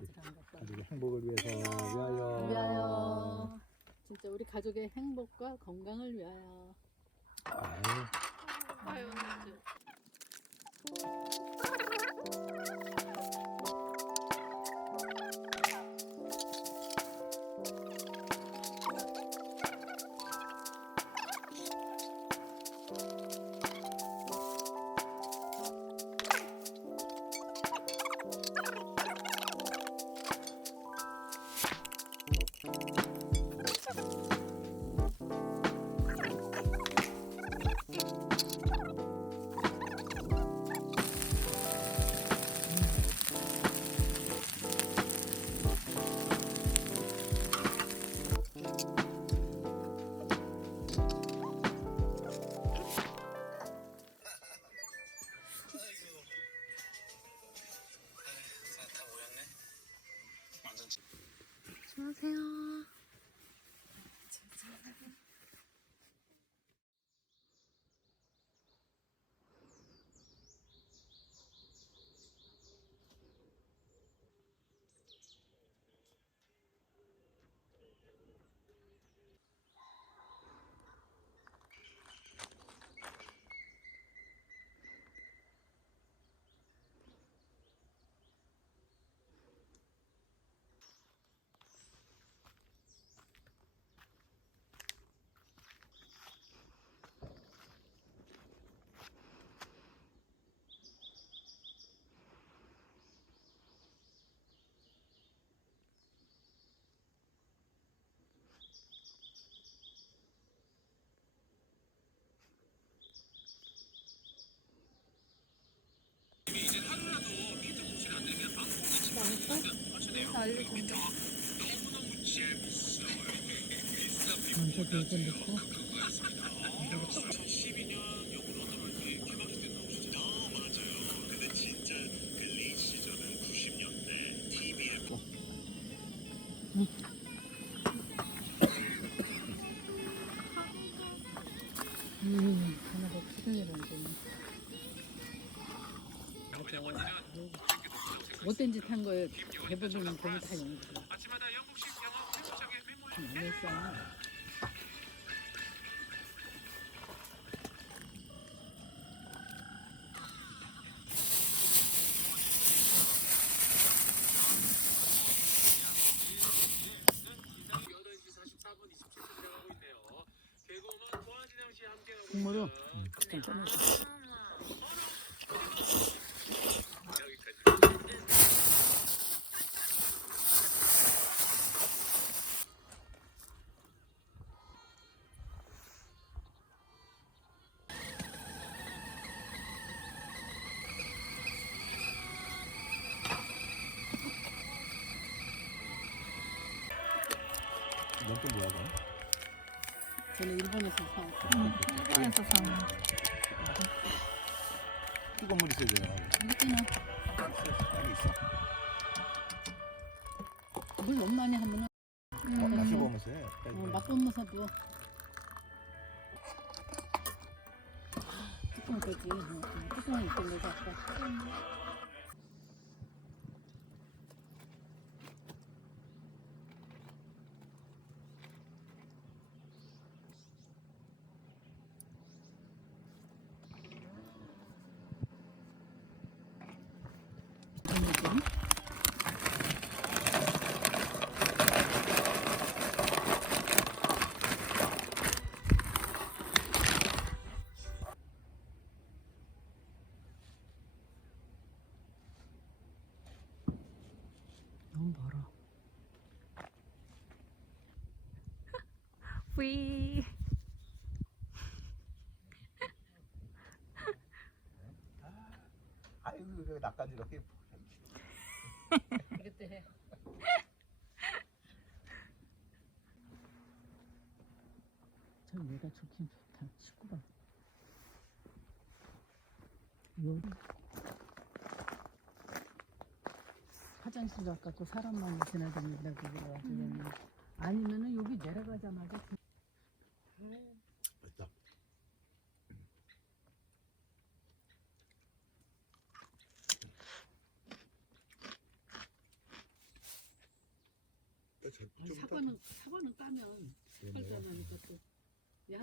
가져간 것. 가족의 행복을 위해서 위하여. 위하여. 진짜 우리 가족의 행복과 건강을 위하여. 아유. 아유, 안녕하세요. 알려준다. 먼저 이거 넣고. 하나가 수정이라는 거네. 못된 짓 한 거에 대부분은 보면 다 연구. 안 했어. 국물을 그냥 꺼내줘. 이건 또 뭐야, 그럼? 저는 일본에서 사왔어요. 일본에서 산 뜨거운 물 있어야 되잖아. 있구나. 딸이 있어. 물 너무 많이 하면은 맛을 보면서 해. 맛보면서 부어. 뚜껑 거지. 뚜껑이 있길래 아까. 너무 멀어. 뿌이. 아이고, 그 낯간지럽게. 그때 해. 저 얘가 좋긴 좋다. 19번. 요리. 화장실 가깝고 사람만 지나다닌다고 그래가지고 아니면은 여기 내려가자마자 됐다. 아니, 사과는 까면 색깔도 안 나니까 또. 야.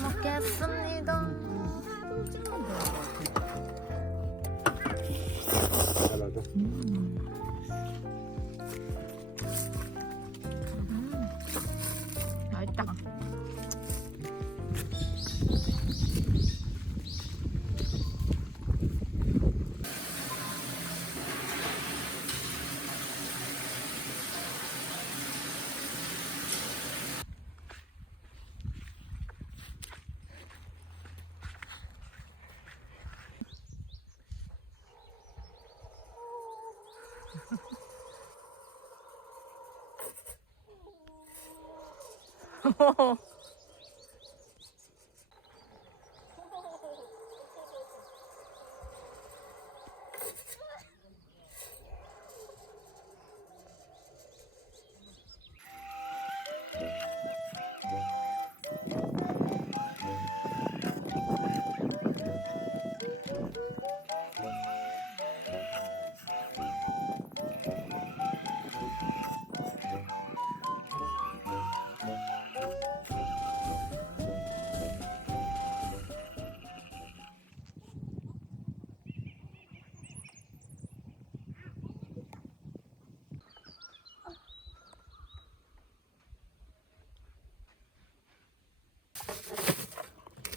먹겠습니다. 잘라줘. 맛있다.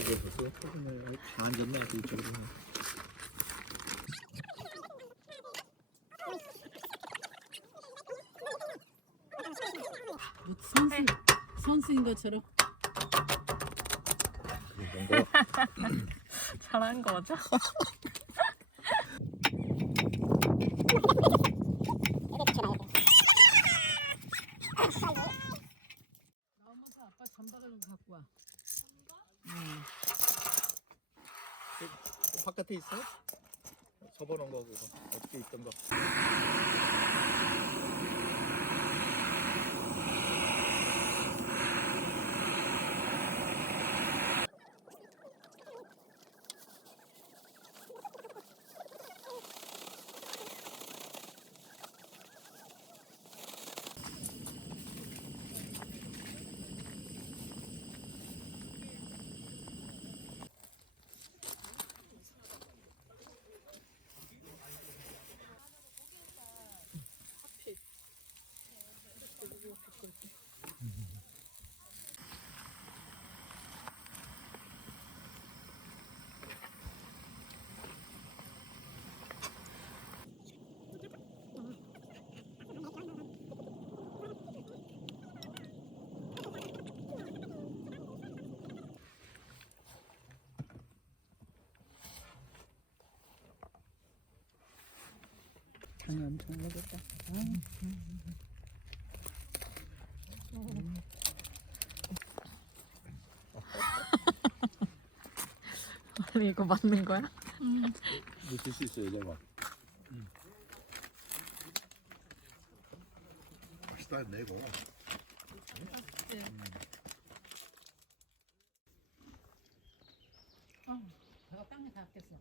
이게 벌써 소금을 다 앉았네 그쪽으로. 뭐 선수인 것처럼. 이런 거. 잘한 거 맞아? 나오면서 아빠 잠바를 좀 갖고 와. 바깥에 있어? 접어놓은 거 그거 어떻게 있던 거. 장이 엄청 먹었다. 아니 이거 맞는 거야? 드실 수 있어요 이제 막. 맛있다 내 이거. 배가 땅에 닿겠어.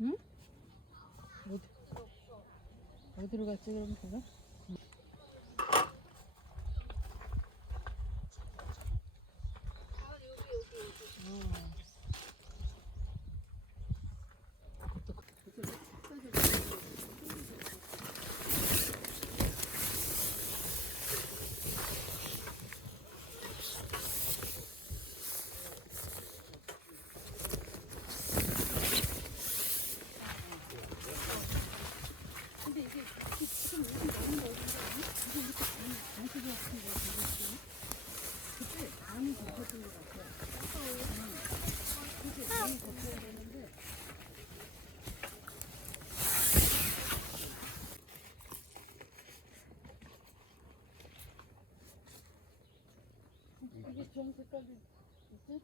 응? 어디로 갔지 그럼 그거? 이런 색깔이 있지?